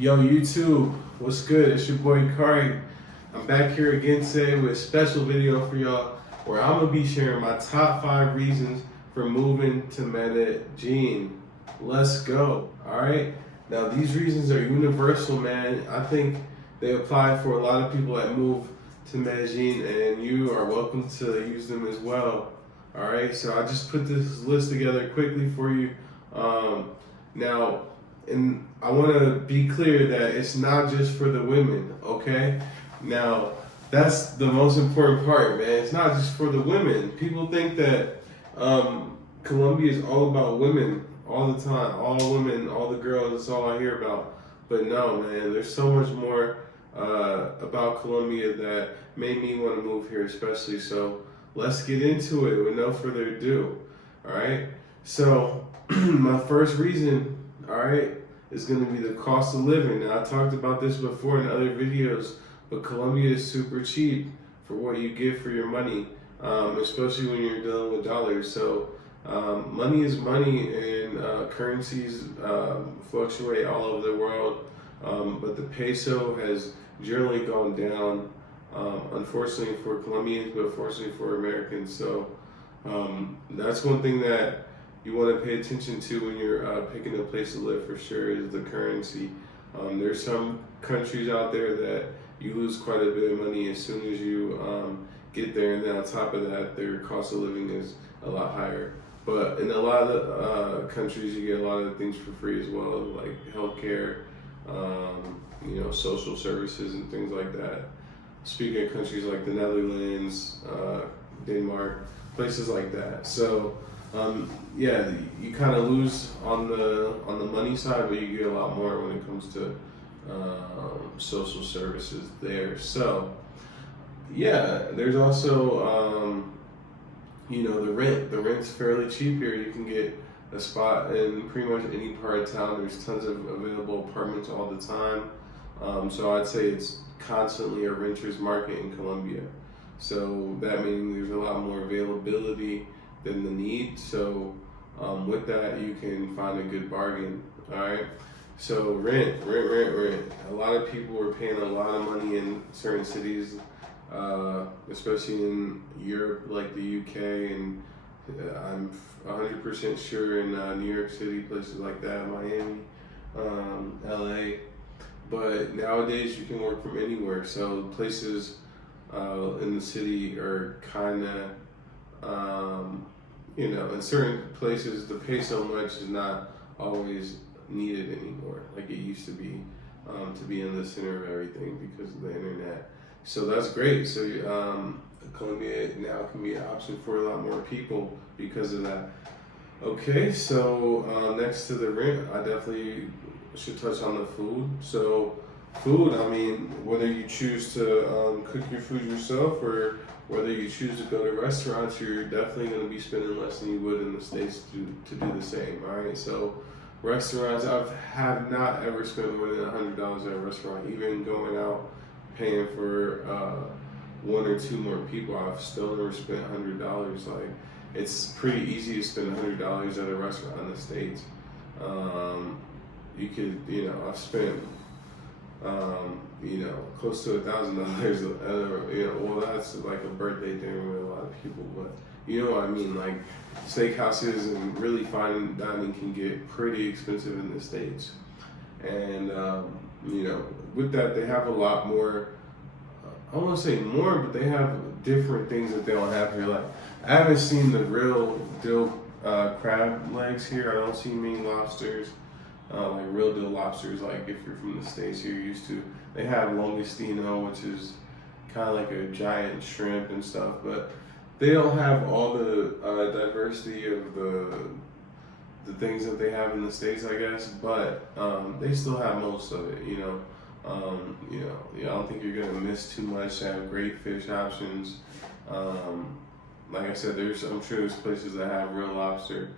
Yo, YouTube, what's good? It's your boy Kari. I'm back here again today with a special video for y'all where I'm gonna be sharing my top 5 reasons for moving to Medellin. Let's go. Alright? Now these reasons are universal, man. I think they apply for a lot of people that move to Medellin, and you are welcome to use them as well. Alright, so I just put this list together quickly for you. Now, and I want to be clear that it's not just for the women, okay? Now, that's the most important part, man. It's not just for the women. People think that Colombia is all about women all the time. All women, all the girls, that's all I hear about. But no, man, there's so much more about Colombia that made me want to move here especially. So let's get into it with no further ado, all right? So my first reason, all right, is going to be the cost of living. Now, I talked about this before in other videos, but Colombia is super cheap for what you get for your money, especially when you're dealing with dollars. So money is money, and currencies fluctuate all over the world, but the peso has generally gone down, unfortunately for Colombians, but fortunately for Americans. So that's one thing that you want to pay attention to when you're picking a place to live, for sure, is the currency. There's some countries out there that you lose quite a bit of money as soon as you get there, and then on top of that, their cost of living is a lot higher. But in a lot of countries, you get a lot of things for free as well, like healthcare, social services and things like that. Speaking of countries like the Netherlands, Denmark, places like that. So you kind of lose on the money side, but you get a lot more when it comes to social services there. So there's also the rent. The rent's fairly cheap here. You can get a spot in pretty much any part of town. There's tons of available apartments all the time. So I'd say it's constantly a renter's market in Colombia. So that means there's a lot more availability than the need. So with that, you can find a good bargain. All right. So rent. A lot of people are paying a lot of money in certain cities, especially in Europe, like the UK, and I'm 100% sure in New York City, places like that, Miami, LA. But nowadays you can work from anywhere. So places in the city are kind of, in certain places the pay so much is not always needed anymore, like it used to be in the center of everything because of the internet. So that's great. So Colombia now can be an option for a lot more people because of that. Okay, so next to the rent, I definitely should touch on the food. So food, I mean, whether you choose to cook your food yourself or whether you choose to go to restaurants, you're definitely going to be spending less than you would in the States to do the same, all right? So restaurants, I have not ever spent more than $100 at a restaurant. Even going out paying for one or two more people, I've still never spent $100. Like, it's pretty easy to spend $100 at a restaurant in the States. You could, I've spent close to $1,000. Well, that's like a birthday dinner with a lot of people, but you know what I mean. Like, steakhouses and really fine dining can get pretty expensive in the States, and with that, they have a lot more. I don't want to say more, but they have different things that they don't have here. Like, I haven't seen the real deal crab legs here. I don't see many lobsters. Like real deal lobsters, like if you're from the States, you're used to. They have longestino, which is kind of like a giant shrimp and stuff, but they don't have all the diversity of the things that they have in the States, I guess. But they still have most of it, I don't think you're gonna miss too much. They have great fish options. Like I said, I'm sure there's places that have real lobster.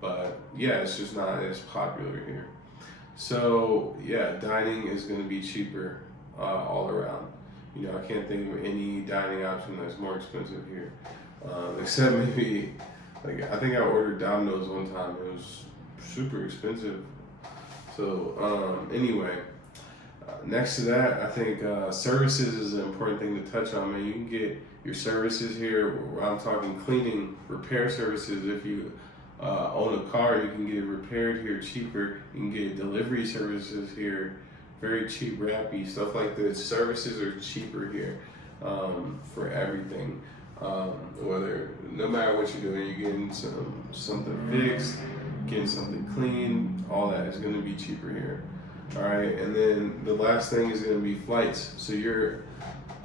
But it's just not as popular here. So dining is going to be cheaper all around. I can't think of any dining option that's more expensive here, except maybe, like, I think I ordered Domino's one time. It was super expensive. So anyway, next to that, I think services is an important thing to touch on, man. You can get your services here. I'm talking cleaning, repair services. If you own a car, you can get it repaired here cheaper. You can get delivery services here, very cheap, Rappi, stuff like this. Services are cheaper here for everything. Whether, no matter what you're doing, you're getting something fixed, getting something clean, all that is going to be cheaper here. All right, and then the last thing is going to be flights. So you're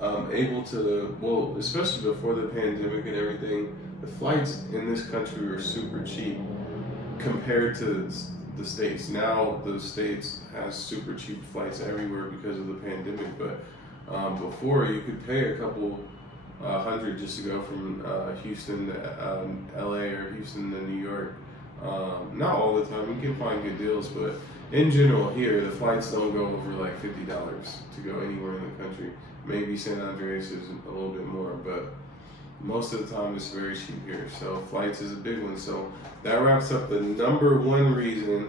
able to, well, especially before the pandemic and everything, the flights in this country were super cheap compared to the States. Now the States has super cheap flights everywhere because of the pandemic, but before you could pay a couple hundred just to go from Houston to LA or Houston to New York. Not all the time, you can find good deals, but in general here, the flights don't go over like $50 to go anywhere in the country. Maybe San Andreas is a little bit more, but most of the time it's very cheap here. So flights is a big one. So that wraps up the number one reason,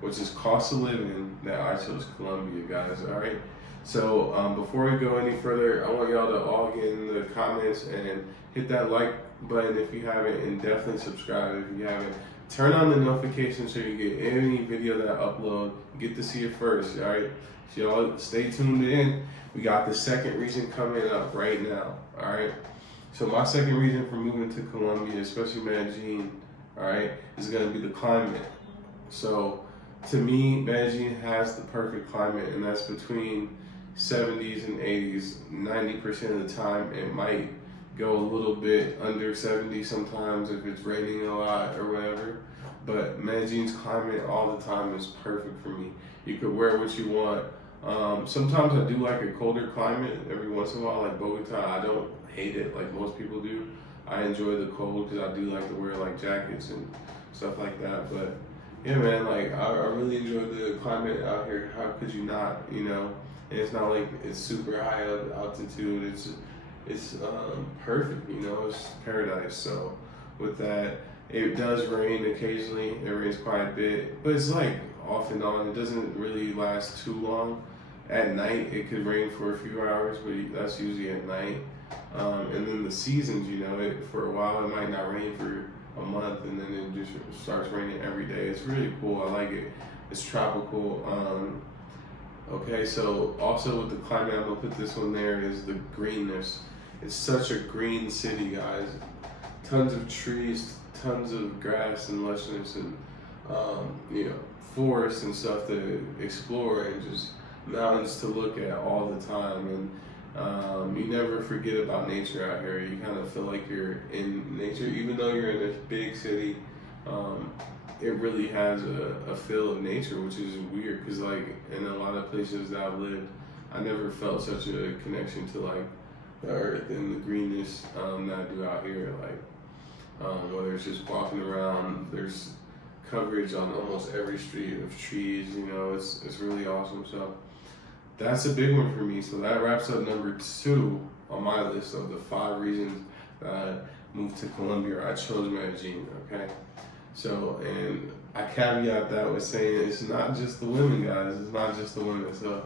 which is cost of living, that I chose Colombia, guys. All right. So before we go any further, I want y'all to all get in the comments and hit that like button if you haven't, and definitely subscribe if you haven't. Turn on the notifications so you get any video that I upload. You get to see it first, all right? So y'all stay tuned in. We got the second reason coming up right now, all right? So my second reason for moving to Colombia, especially Medellin, all right, is gonna be the climate. So to me, Medellin has the perfect climate, and that's between 70s and 80s. 90% of the time, it might go a little bit under 70 sometimes if it's raining a lot or whatever. But Medellin's climate all the time is perfect for me. You could wear what you want. Sometimes I do like a colder climate every once in a while, like Bogota. I don't hate it like most people do. I enjoy the cold because I do like to wear like jackets and stuff like that. But yeah, man, like I really enjoy the climate out here. How could you not, you know? And it's not like it's super high altitude. It's perfect, you know, it's paradise. So with that, it does rain occasionally. It rains quite a bit, but it's like off and on. It doesn't really last too long. At night, it could rain for a few hours, but that's usually at night. And then the seasons, you know, for a while, it might not rain for a month, and then it just starts raining every day. It's really cool. I like it. It's tropical. Okay, so also with the climate, I'm gonna put this one there, is the greenness. It's such a green city, guys. Tons of trees, tons of grass and lushness, and you know, forests and stuff to explore, and just mountains to look at all the time. And you never forget about nature out here. You kind of feel like you're in nature, even though you're in a big city. It really has a feel of nature, which is weird, because like in a lot of places that I've lived, I never felt such a connection to like the earth and the greenness that I do out here. Like whether it's just walking around, there's coverage on almost every street of trees. You know, it's really awesome. So that's a big one for me. So that wraps up number 2 on my list of the 5 reasons that I moved to Colombia, or I chose Medellin. Okay. So, and I caveat that with saying it's not just the women, guys. It's not just the women. So,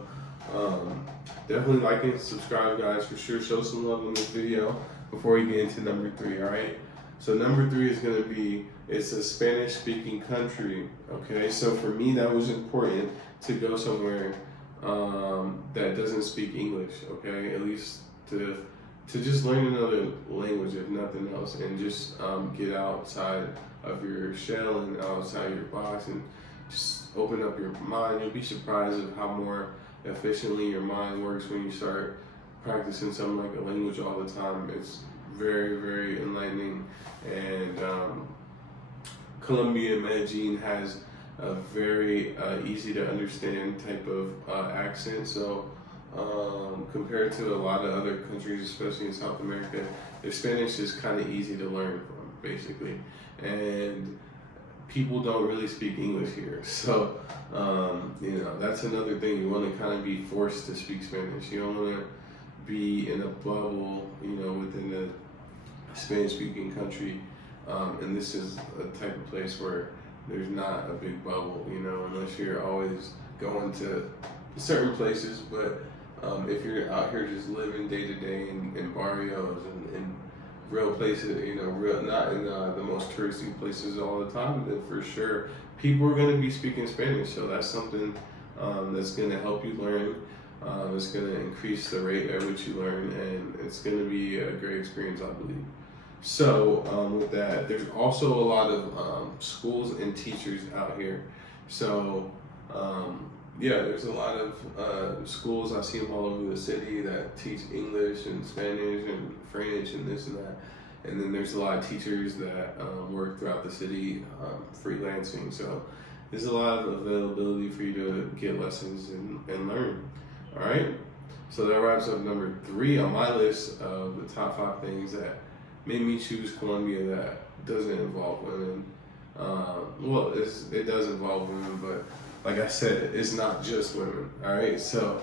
definitely like and subscribe, guys, for sure. Show some love in this video before we get into number 3, all right? So, number 3 is going to be, it's a Spanish-speaking country, okay? So, for me, that was important to go somewhere that doesn't speak English, okay? At least to just learn another language, if nothing else, and just get outside of your shell and outside your box, and just open up your mind. You'll be surprised at how more efficiently your mind works when you start practicing something like a language all the time. It's very, very enlightening. And Colombia, Medellin has a very easy to understand type of accent. So compared to a lot of other countries, especially in South America, their Spanish is kind of easy to learn from, basically. And people don't really speak English here. So, you know, that's another thing. You want to kind of be forced to speak Spanish. You don't want to be in a bubble, you know, within a Spanish-speaking country. And this is a type of place where there's not a big bubble, you know, unless you're always going to certain places. But if you're out here just living day to day in barrios and real places, you know, real not in the most touristy places all the time, then for sure people are going to be speaking Spanish. So that's something that's going to help you learn. It's going to increase the rate at which you learn, and it's going to be a great experience, I believe. So with that, there's also a lot of schools and teachers out here. So yeah, there's a lot of schools. I see them all over the city that teach English and Spanish and French and this and that. And then there's a lot of teachers that work throughout the city freelancing. So there's a lot of availability for you to get lessons and learn. All right. So that wraps up number 3 on my list of the top 5 things that made me choose Colombia that doesn't involve women. Well, it does involve women, but like I said, it's not just women. All right. So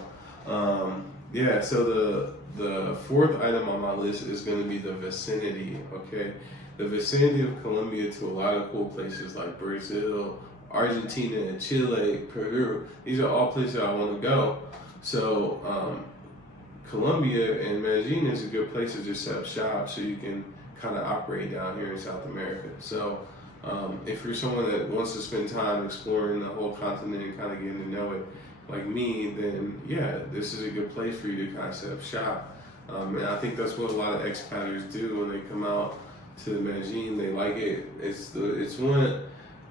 yeah. So the 4th item on my list is going to be the vicinity. Okay. The vicinity of Colombia to a lot of cool places like Brazil, Argentina, Chile, Peru. These are all places I want to go. So Colombia and Medellin is a good place to just set up shop so you can kind of operate down here in South America. So if you're someone that wants to spend time exploring the whole continent and kind of getting to know it like me, then yeah, this is a good place for you to kind of set up shop. And I think that's what a lot of expats do when they come out to Medellin. They like it. It's one.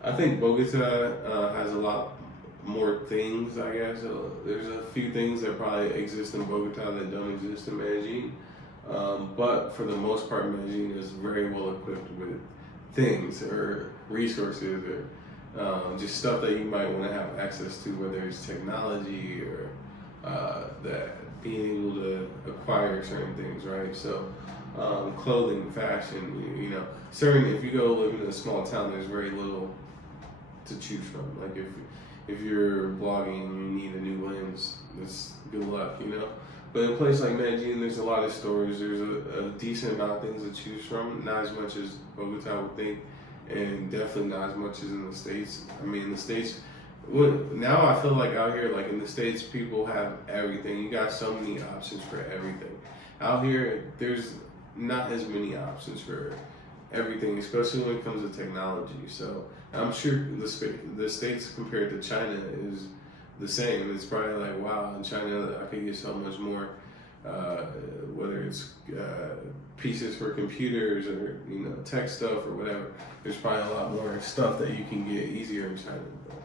I think Bogota has a lot more things, I guess. There's a few things that probably exist in Bogota that don't exist in Medellin. But for the most part, Medellin is very well equipped with things or resources or just stuff that you might want to have access to, whether it's technology or that being able to acquire certain things, right? So clothing, fashion, you know, certain, if you go live in a small town, there's very little to choose from. Like if you're blogging and you need a new lens, that's good luck, you know. But in a place like Medellin, there's a lot of stores. There's a decent amount of things to choose from. Not as much as Bogota would think, and definitely not as much as in the States. I mean, in the States, now I feel like out here, like in the States, people have everything. You got so many options for everything. Out here, there's not as many options for everything, especially when it comes to technology. So I'm sure the States compared to China is the same. It's probably like, wow, in China I could get so much more, whether it's pieces for computers or, you know, tech stuff or whatever. There's probably a lot more stuff that you can get easier in China. But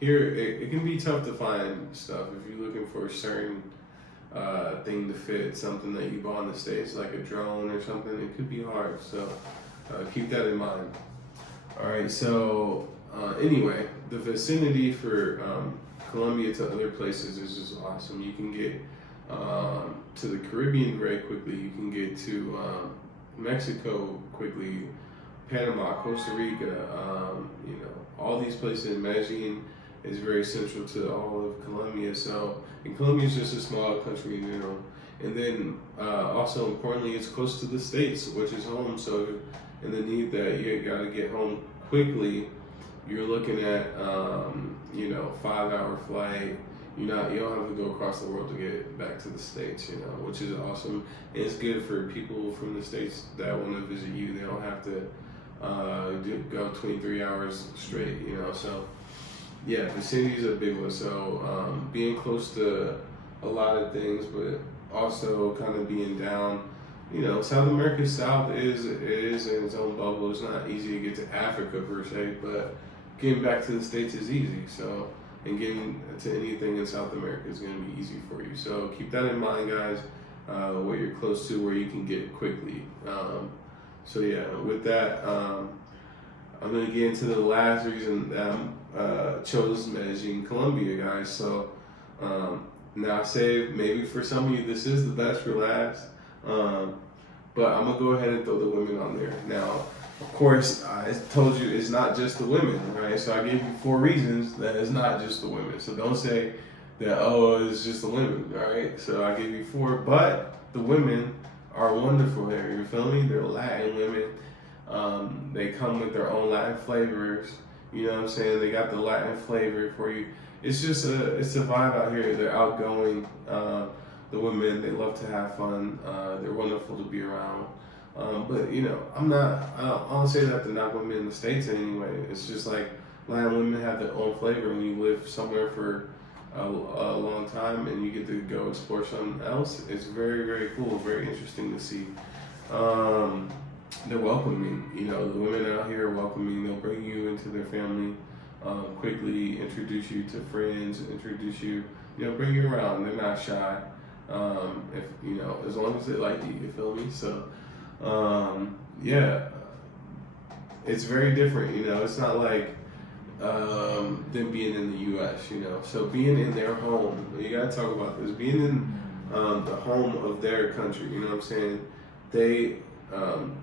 here it can be tough to find stuff if you're looking for a certain thing to fit something that you bought in the States, like a drone or something. It could be hard. So keep that in mind. All right, so anyway, the vicinity for Colombia to other places is just awesome. You can get to the Caribbean very quickly. You can get to Mexico quickly, Panama, Costa Rica, you know, all these places. Medellin is very central to all of Colombia. So, and Colombia is just a small country in general. And then also importantly, it's close to the States, which is home. So in the need that you gotta get home quickly, you're looking at you know, 5-hour flight. You don't have to go across the world to get back to the States, you know, which is awesome. And it's good for people from the States that want to visit you. They don't have to go 23 hours straight, you know. So yeah, vicinity is a big one. So being close to a lot of things, but also kind of being down. You know, South America's south is in its own bubble. It's not easy to get to Africa per se, but getting back to the States is easy. So, and getting to anything in South America is going to be easy for you. So keep that in mind, guys. What you're close to, where you can get quickly. So yeah, with that, I'm going to get into the last reason that I chose Medellin, Colombia, guys. So now I say maybe for some of you this is the best for last. But I'm gonna go ahead and throw the women on there. Now, of course, I told you it's not just the women, right? So I gave you 4 reasons that it's not just the women. So don't say that, oh, it's just the women, all right? So I gave you 4, but the women are wonderful here. You feel me? They're Latin women. They come with their own Latin flavors. You know what I'm saying? They got the Latin flavor for you. It's a vibe out here. They're outgoing. The women, they love to have fun. They're wonderful to be around. But you know, I don't say that to knock women in the States in any way. It's just like Latin women have their own flavor. When you live somewhere for a long time and you get to go explore something else, it's very, very cool, very interesting to see. They're welcoming. You know, the women out here are welcoming. They'll bring you into their family, quickly introduce you to friends, introduce you, bring you around. They're not shy. If you know, as long as they like you feel me? So, yeah, it's very different. You know, it's not like than being in the U.S. You know, so being in their home, you gotta talk about this. Being in the home of their country, you know what I'm saying? They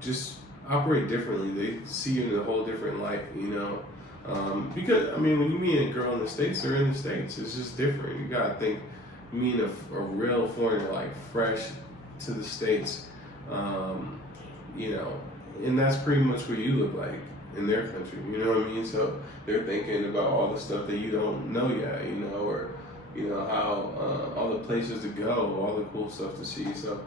just operate differently. They see you in a whole different light, you know. Because I mean, when you meet a girl in the States, they're in the States. It's just different. You gotta think. You meet a real foreigner, like fresh to the States, you know, and that's pretty much what you look like in their country. You know what I mean? So they're thinking about all the stuff that you don't know yet, you know, or how all the places to go, all the cool stuff to see. So.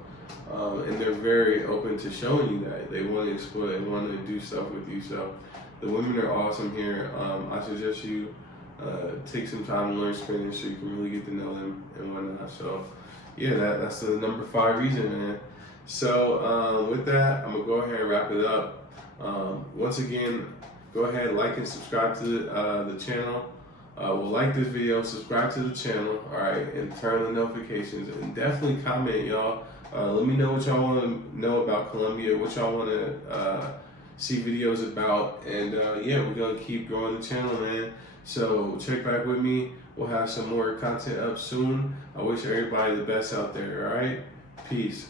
And they're very open to showing you that. They want to explore, they want to do stuff with you. So the women are awesome here. I suggest you take some time to learn Spanish so you can really get to know them and whatnot. So yeah, that's the number 5 reason, man. So with that, I'm going to go ahead and wrap it up. Once again, go ahead, like and subscribe to the channel. Well, like this video, subscribe to the channel, all right, and turn on the notifications, and definitely comment, y'all. Let me know what y'all want to know about Colombia, what y'all want to see videos about, and yeah, we're going to keep growing the channel, man. So check back with me. We'll have some more content up soon. I wish everybody the best out there, all right? Peace.